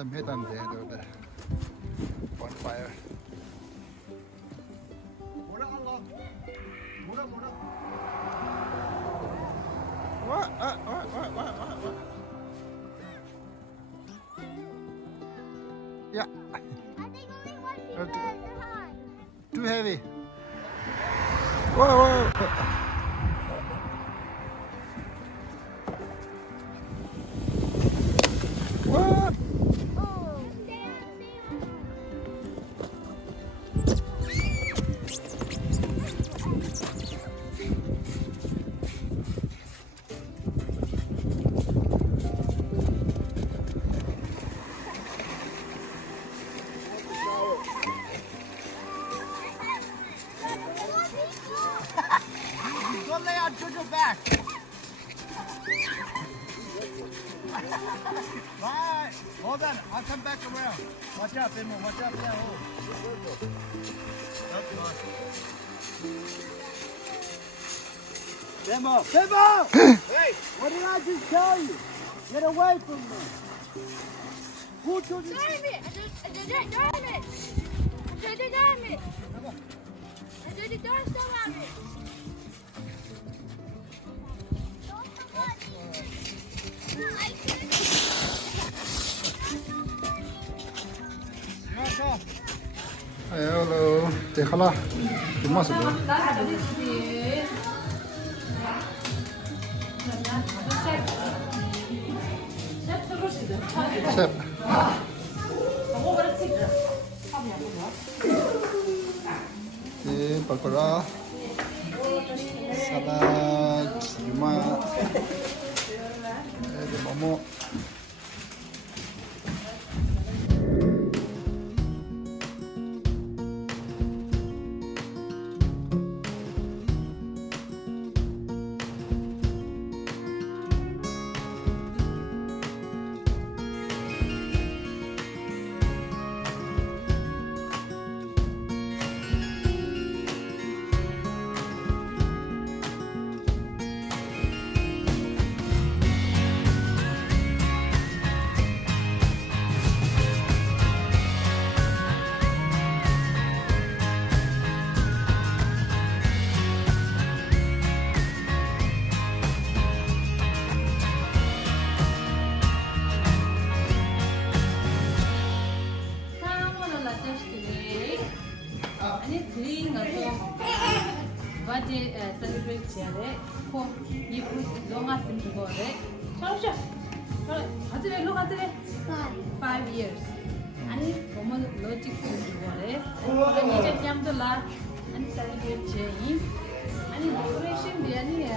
사람이 했다는데 여기다 bonfire. 뭐라 알라? 뭐라? What? Yeah, I think only one people are high. too heavy. Whoa. What? Oh, damn. Don't lay on Jojo back. Right. Hold on. I'll come back around. Watch out, Bimbo. Watch out for that hole. Bimbo! Hey! What did I just tell you? Get away from me. Who told you? Damn it! I did it! Go. Hello, say hello. You must be. Chef. Pakora. Salad. Yuma. Momo. celebrate 지하래 코 이쁜 롱아 쓴 그거래 잠시만 가지래 로 가지래 5 years 아니 뭐뭐 로직 쓴 그거래 아니 이제 냠돌라 아니 celebrate 제이 아니 decoration 비아니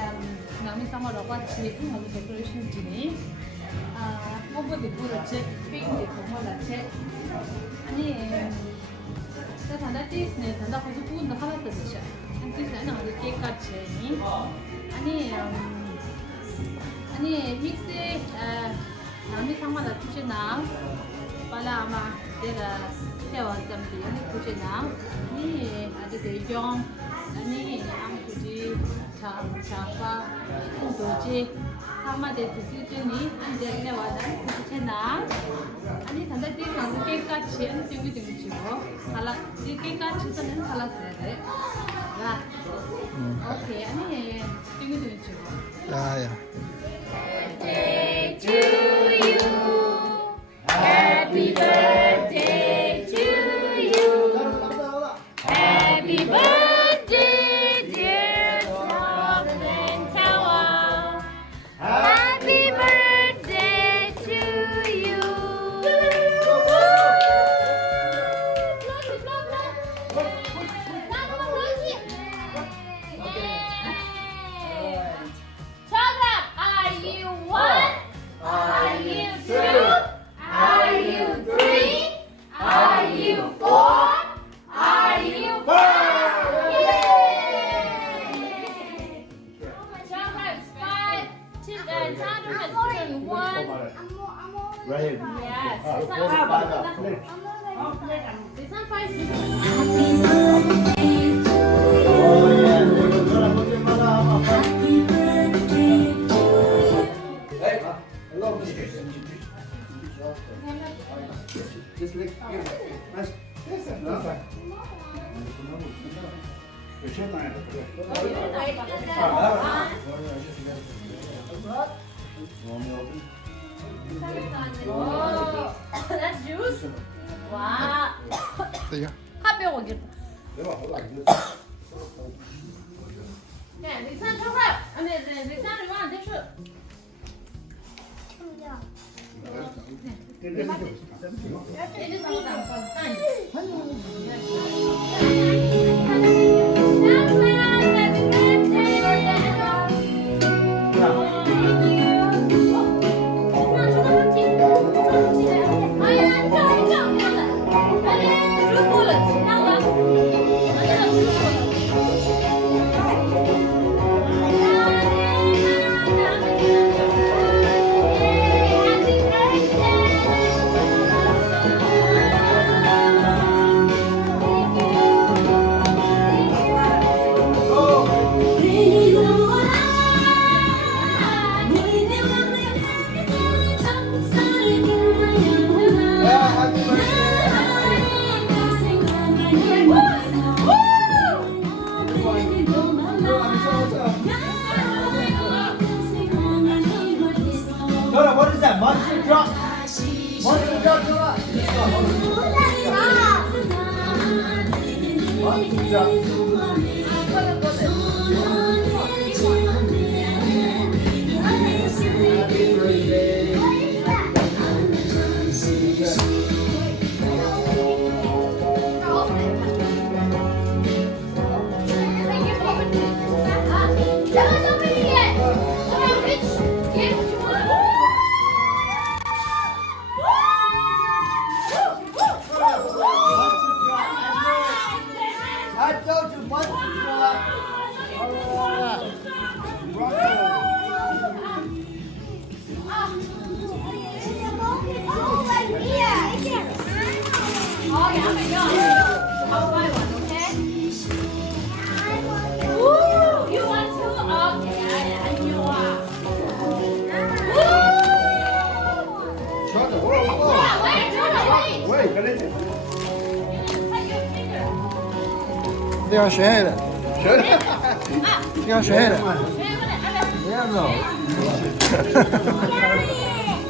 나미 사마로 같이 뭐 decoration 지니 아 뭐뭐 데코레체 핑 데코몰라체 아니 자 단다티스네 단다 가지고 군다 하나도 되셔 그래서 나는 어디 깨끗이 아니 믹스에 남이 상마다 주시나 발라마 내가 태워 잠시 아니 주시나 니 아주 대종 아니 암구지 차파 도지 상마대 주시니 안데 태워난 주시나 아니 단다티 상부 깨끗이 아니 되게 되고 살아 깨끗이 사는 살았어요 Okay, ani tunggu coba. Ya. Birthday to you. Happy birthday to you. Happy birthday, dear Solomon Tower. Happy birthday to you. Chokrab, are you one? Are you two? Are you three? Are you four? Are you five? Yay! Chokrab's 5. Chandra has turned 1. Right here. Yes. Hold it by the plate. This one 5. Oh, yeah. Happy birthday to you. Hey, hello, mister. Oh, that's juice. Wow. Sige. 가벼워 이게. 네, 리산 초밥. 아니, 리산을 와, 대šu. Dora, what is that? Monster drop? Monster drop, Dora? Monster drop. Happy birthday. I told you, monster drop. Oh, yeah, but I'll buy one, okay? Woo! You want to? Okay, and you are. Woo! Yeah, wait, wait. Wait, get it. Cut your finger. 这样悬一点，这样悬一点。 Yeah, no.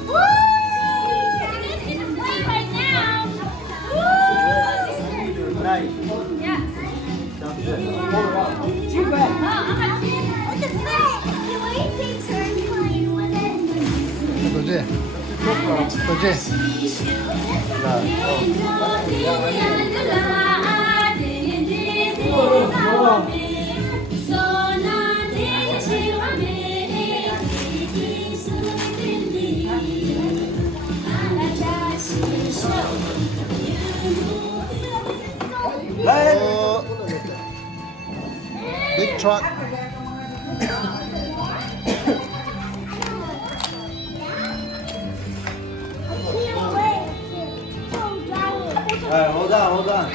Woo! It's in play right now. Woo! Nice. Yes. You bet. Oh, I'm gonna see. 走这，走这。 Hey. Big truck. Hold on, hold on.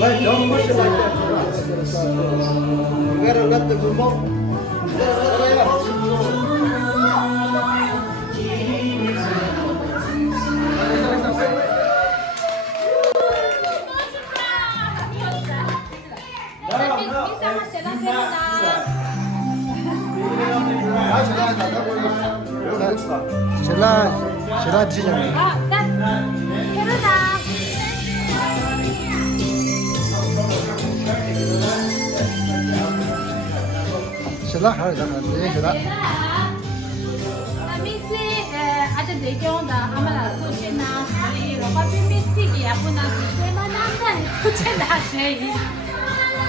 Right, don't push it like that. You gotta let the remote. 제가 지정해. 제가 하자. 네, 제가. ada degong da amala tu chena sei ro pa misi ki apuna se mananda tu chena sei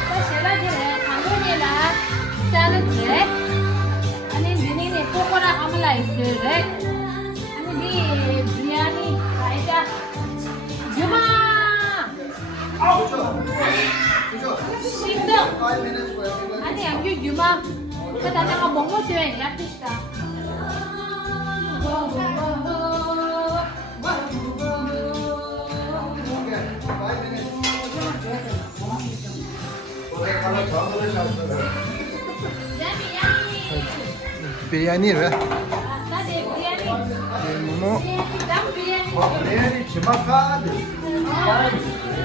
ta shela dire ando ne la salad re ani dini ne pokora amala ise re ani di biryani aita juma Shimdo ani angyu juma ta ta ka bongo tue ya pista 비리아니 왜? 뭐? बिरयानी चिमका दे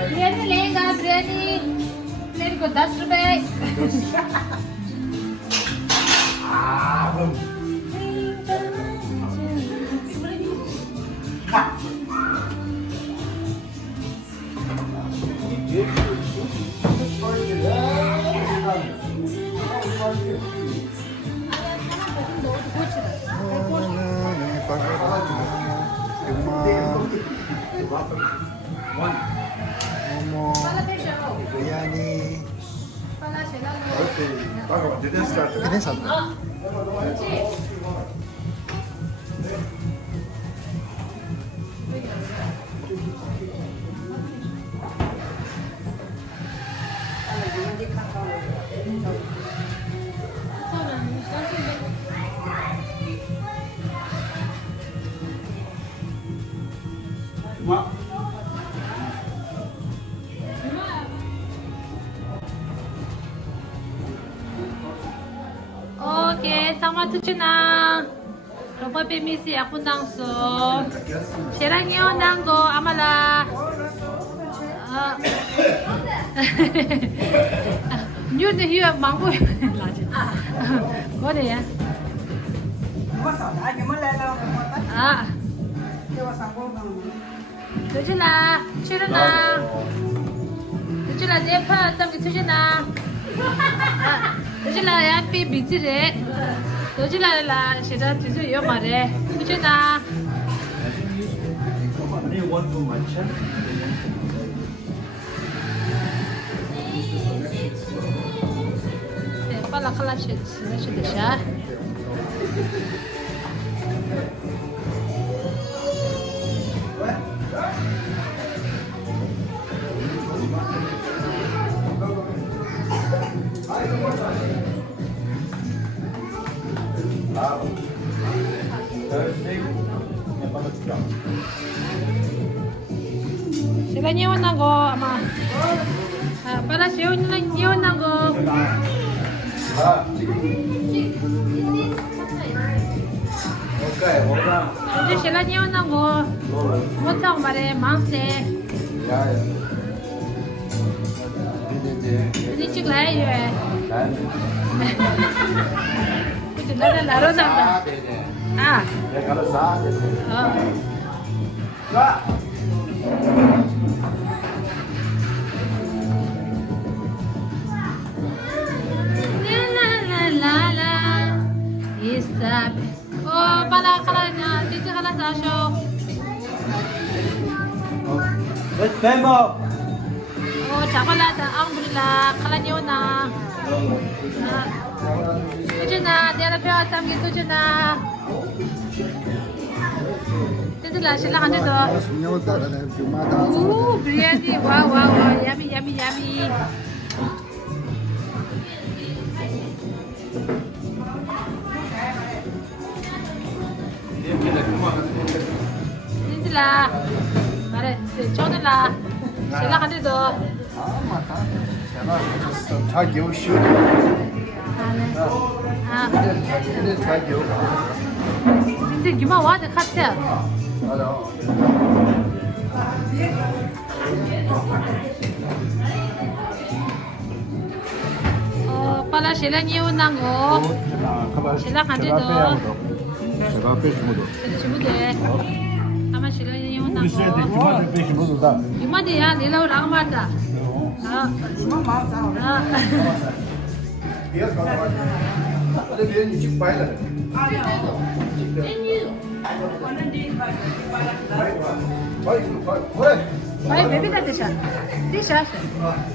बिरयानी लेगा बिरयानी मेरे को 10 रुपए 비리아니. Did this start? 괜찮다. Oke, sama tu cina. Lupa permisi aku nang so. Serangnya nang go amala. New the here manggo. Go deh ya. 아, 도진아, 출연아. 도진아, 내 파, 땀기 도진아. 도진아, 야삐 미지래. 도진아, 시작 뒤수 요 말해. 도진아. 네, 빨라 칼라시, 시대샤. Sila nyiwan na ko, ama. Para siya nyiwan na ko. Jadi sila nyiwan na ko. Motang mare, mangse. Ini cik lai yue. Kucu nada laro nada. Ah. Stop. Oh, pala kalanya, dito kala sa show. Let's demo. Oh, chocolate, alhamdulillah, kalanya na. Tujuh na, dia ada pihak tam gitu tujuh na. Itu lah, silakan itu. Biryani, wow, yummy, yummy, yummy. Inilah, mari, cobalah. Silakan itu. 자기 옷이 근데 유마 와드 같아. Pala sila niunang oh. Sila kandido. 제가 앞에 주무도 Sila sumude. Ama sila niunang 우리 세대 oh. 주말에 빼시 모두다 Yumadi ya, nila orang mata. 근데 왜 일찍 봐야 돼? 그래. Baik, baby dah desa. Desa.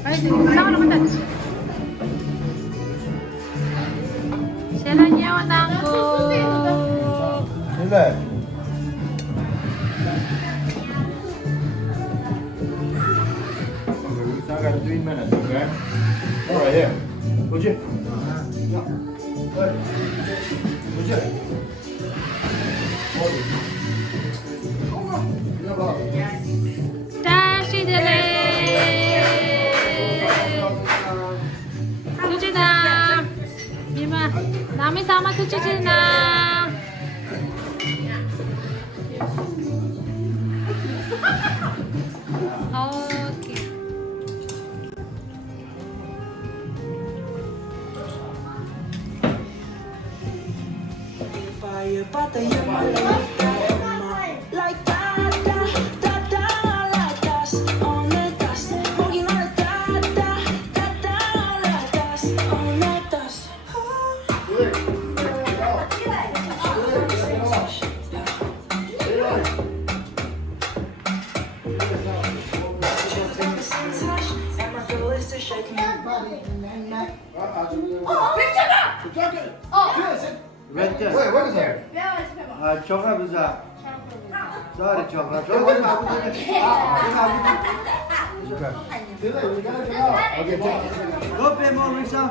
Baik, jangan lupa desa. Sila niunang ko. 그래. I got 3 minutes, okay? All right, here. Would you? Yeah. Good. Would you? 다시 들래. 투지나. 이마, 남이 삼아 투지나. 오케이. Fire, but the human like that, like us on the dust, walking on the like us on the dust. And my girl is to shake me. Right there. Wait, what is that? Chokrab is that. Sorry, Chokrab. Chokrab. Go pay more, Risa.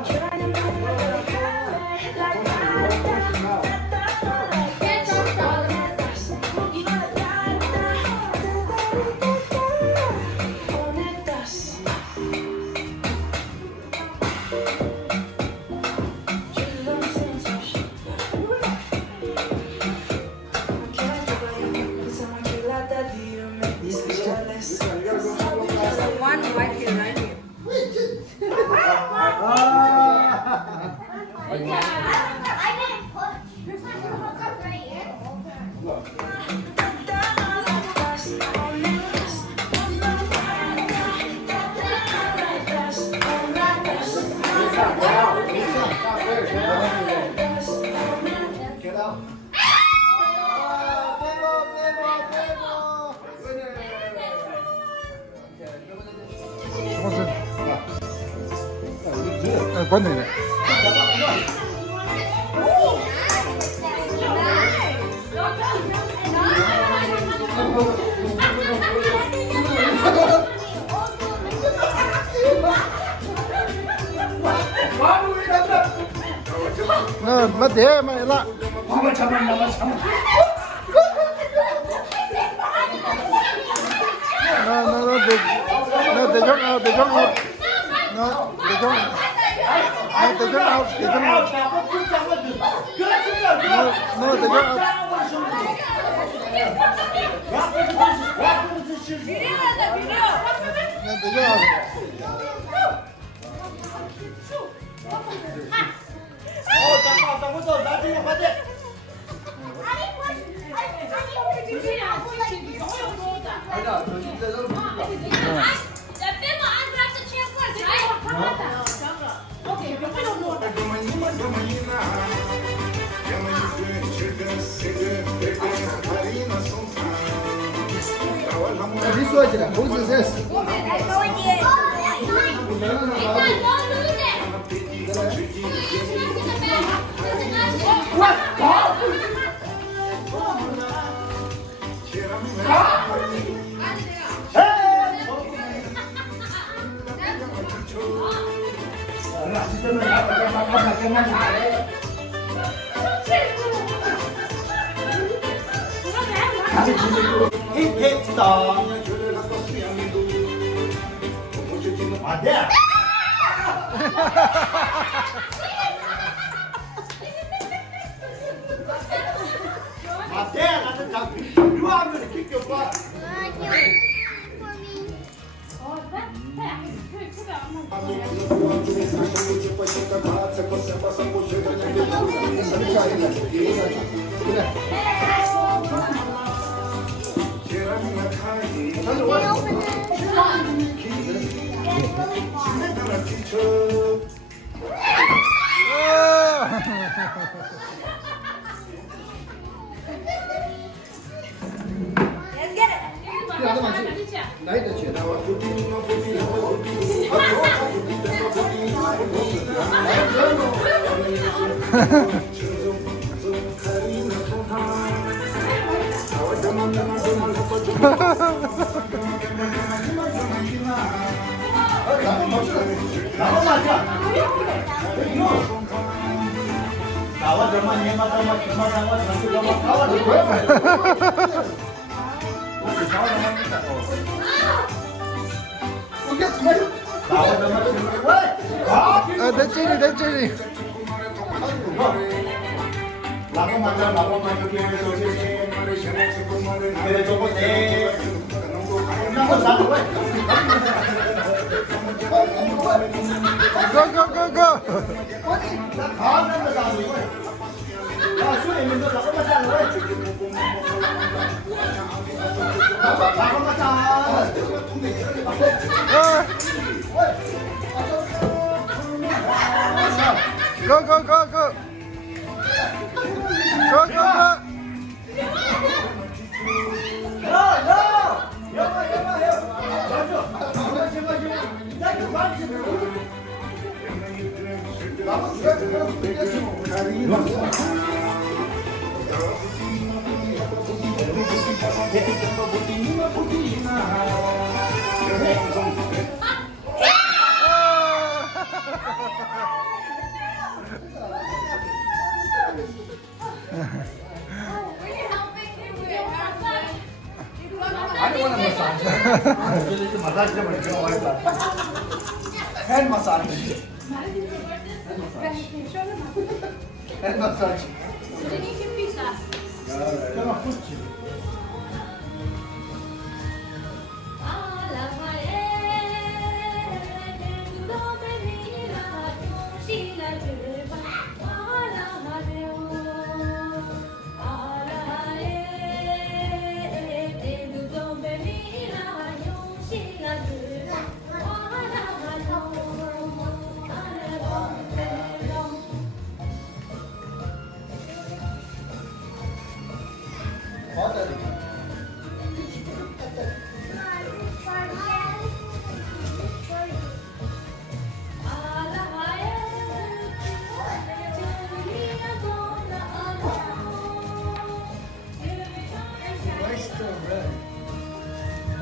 봤네. mất thế mày lạ. 나만 참아. Nó để cho ao, để cho ao. Nó để cho ao. Nó để cho ao, để cho ao. Nó để cho ao. Nó để cho ao. 잠깐만, 나중에 받아. This was it. Who's this? That's chili. Go. Go. Hand massage. Hand massage.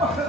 아,